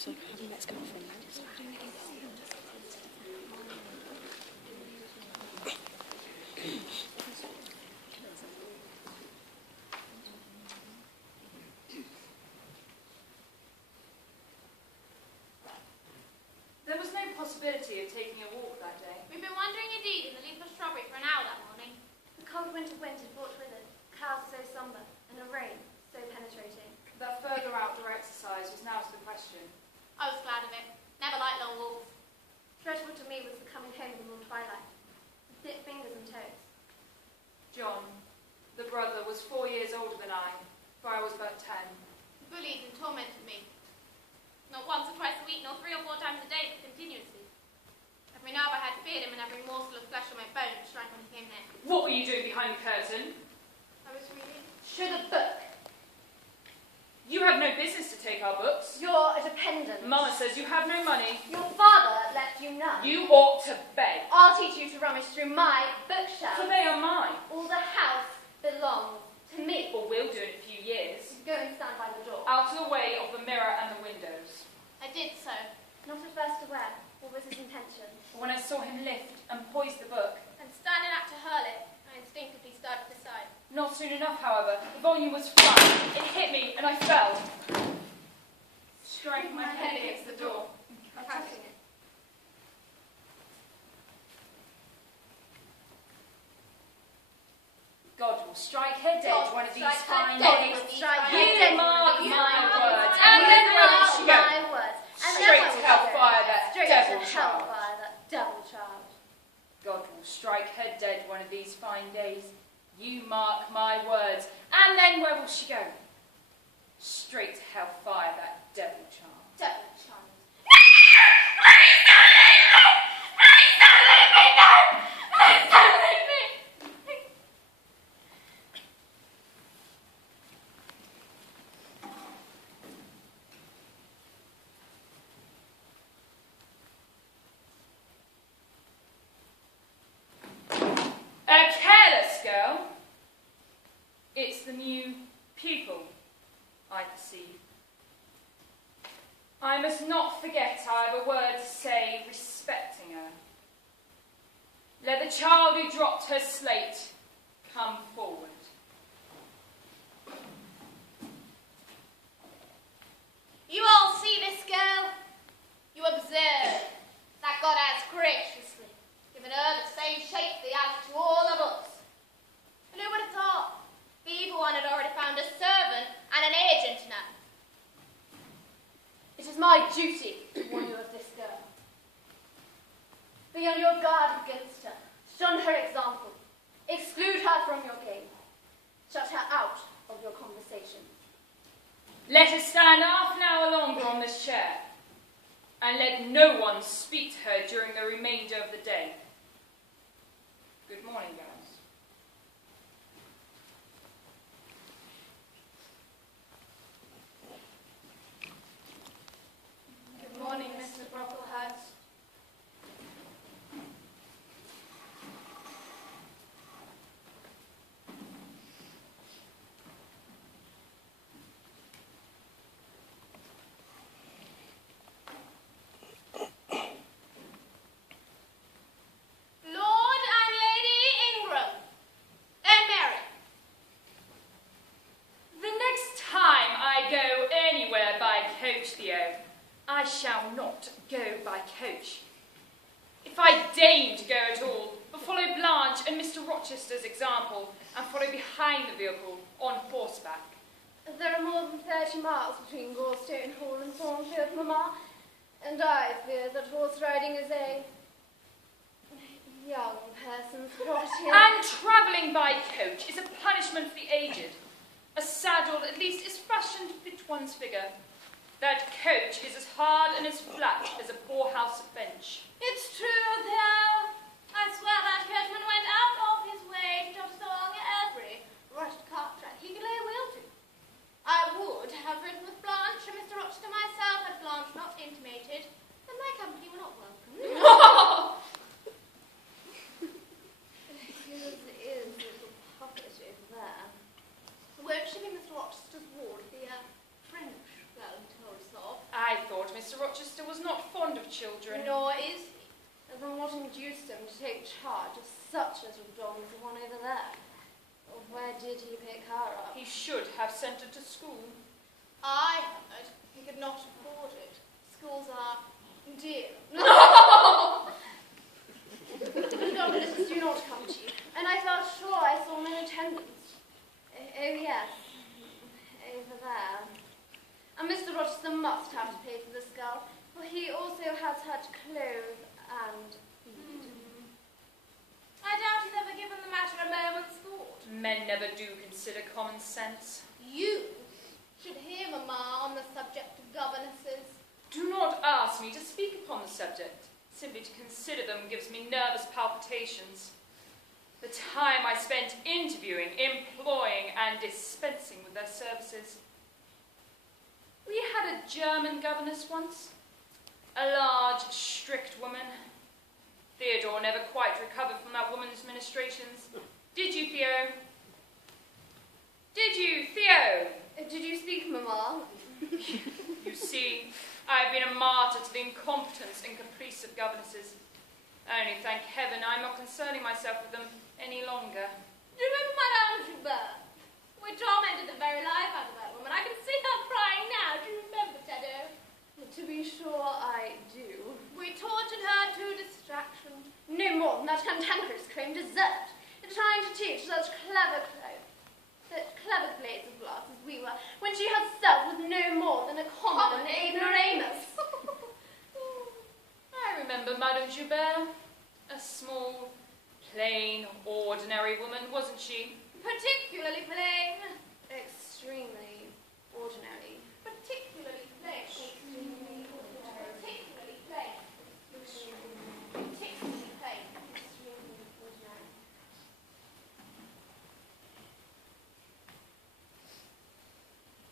was like having an ex-girlfriend. There was no possibility of taking a walk that day. We've been wandering indeed in the leafless shrubbery for an hour that morning. The cold winter wind had brought with it clouds so sombre and a rain so penetrating. That further outdoor exercise was now to the question. I was glad of it. Never liked long walks. Dreadful to me was the coming home in the warm twilight, with thick fingers and toes. John, the brother, was 4 years older than I, for I was but 10. He bullied and tormented me. Not once or twice a week, nor 3 or 4 times a day, but continuously. Every nerve I had feared him, and every morsel of flesh on my bones shrank when he came near. What were you doing behind the curtain? I was reading. Show the book. You have no business to take our books. You're a dependent. Mama says you have no money. Your father left you none. You ought to beg. I'll teach you to rummage through my bookshelf. For they are mine. All the house belongs to me. Or will do in a few years. Go and stand by the door. Out of the way of the mirror and the windows. I did so, not at first aware what was his intention. But when I saw him lift and poise the book, And standing up to hurl it, I instinctively started aside. not soon enough, however, the volume was flung. It hit me, and I fell, striking my head against the door, and catching it. God will strike her dead one of these fine days. You mark my words, and then where will she go? Straight to hellfire, that devil child. God will strike her dead one of these fine days. You mark my words. And then where will she go? Straight to hellfire, that devil child. Devil child. A careless girl. It's the new pupil, I perceive. I must not forget I have a word to say respecting her. Let the child who dropped her slate come forward. You all see this girl? You observe that God has graciously given her the same shape he has to all of us. And who would have thought the evil one had already found a servant and an agent now? It is my duty to warn you of this girl. Be on your guard against her. Shun her example. Exclude her from your game. Shut her out of your conversation. Let her stand half an hour longer on this chair, and let no one speak to her during the remainder of the day. Good morning, guys. Good morning, Mr. Brocklehurst. Lord and Lady Ingram and Mary. The next time I go anywhere by coach, Theo, I shall not go by coach. If I deign to go at all, but follow Blanche and Mr. Rochester's example, and follow behind the vehicle on horseback. There are more than 30 miles between Gorstone Hall and Thornfield, Mamma, and I fear that horse riding is a young person's property. And travelling by coach is a punishment for the aged. A saddle, at least, is fashioned to fit one's figure. That coach is as hard and as flat as a poorhouse bench. It's true, though. I swear that coachman went out of his way to jot along every rushed cart track he could lay a wheel to. I would have ridden with Blanche and Mr. Rochester myself had Blanche not intimated that my company were not welcome. His is little puppet over there. Won't she be Mr. Rochester's ward, the French girl he told us of? I thought Miss Mr. Rochester was not fond of children. Nor is he. Then what induced him to take charge of such little doll as the one over there? Where did he pick her up? He should have sent her to school. I heard he could not afford it. Schools are dear. The governesses do not come cheap, and I felt sure I saw them in attendance. Oh yes, over there. And Mr. Rochester must have to pay for this girl, for he also has her to clothe and feed. I doubt he's ever given the matter a moment's thought. Men never do consider common sense. You should hear Mamma on the subject of governesses. Do not ask me to speak upon the subject. Simply to consider them gives me nervous palpitations. The time I spent interviewing, employing, and dispensing with their services. We had a German governess once. A large, strict woman. Theodore never quite recovered from that woman's ministrations. Did you, Theo? Did you, Theo? Did you speak, Mamma? You see, I have been a martyr to the incompetence and caprice of governesses. Only, thank heaven, I am not concerning myself with them any longer. Do you remember Madame Joubert? We tormented the very life out of that woman. I can see her crying now. Do you remember, Teddo? To be sure I do. We tortured her to distraction. No more than that cantankerous crane deserved, in trying to teach such clever blades of glass as we were, when she herself was no more than a common ignoramus. I remember Madame Joubert, a small, plain, ordinary woman, wasn't she? Particularly plain. Extremely ordinary. Particularly plain. Particularly plain. Particularly plain. Extremely ordinary.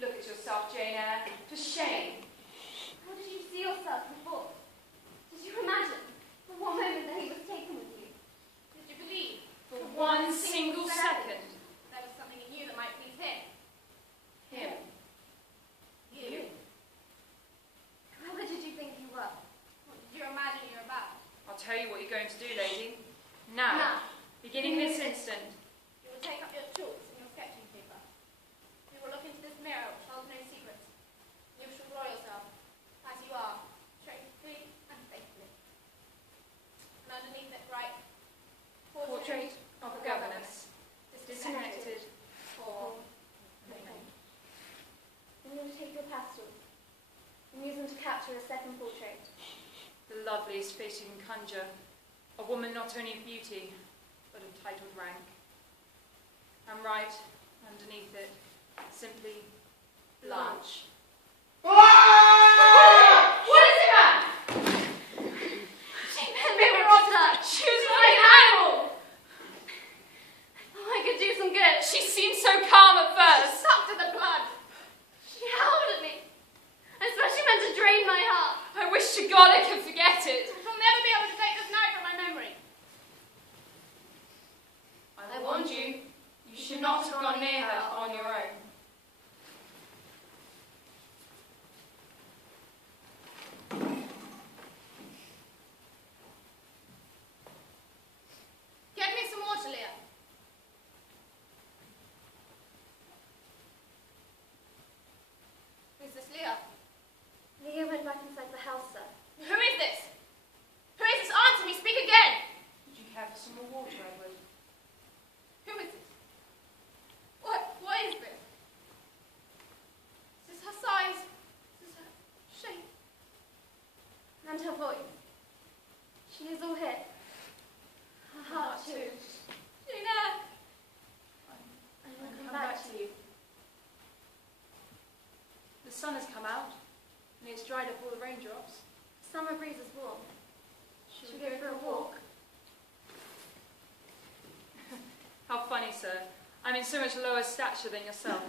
Look at yourself, Jane Eyre. For shame. How did you see yourself before? Did you imagine for one moment that he was taken with you? Did you believe? For one single second. There was something in you that might please him. Him. You. What did you think you were? What did you imagine you were about? I'll tell you what you're going to do, lady. Now, beginning this instant. You will take up your tools and your sketching paper. You will look into this mirror which holds no secrets. You shall draw yourself as you are, straightly and faithfully. And underneath it write, Portrait of a governess. Disconnected. Or and you will take your pastels and use them to capture a second portrait. The loveliest face you can conjure. A woman not only of beauty, but of titled rank. And write underneath it, simply, Blanche. What is it, man? She was like an animal! Oh, I could do some good. She seemed so calm at first. sucked at the blood. She howled at me. I swear she meant to drain my heart. I wish to God I could forget it. I shall never be able to take this night from my memory. I warned you, you should not have gone near her on your own. Get me some water, Leah. Who's this Leah? Leah went back inside the house, sir. Who is this? Who is this? Answer me, speak again. Would you care for some more water, Edward? Who is this? What is this? Is this her size? Is this her shape? And her voice. She is all here. Her heart, too. Gina! I will come back to you. The sun has come out, and it's dried up all the raindrops. Summer breeze is warm. Shall we go for a walk? How funny, sir. I'm in so much lower stature than yourself.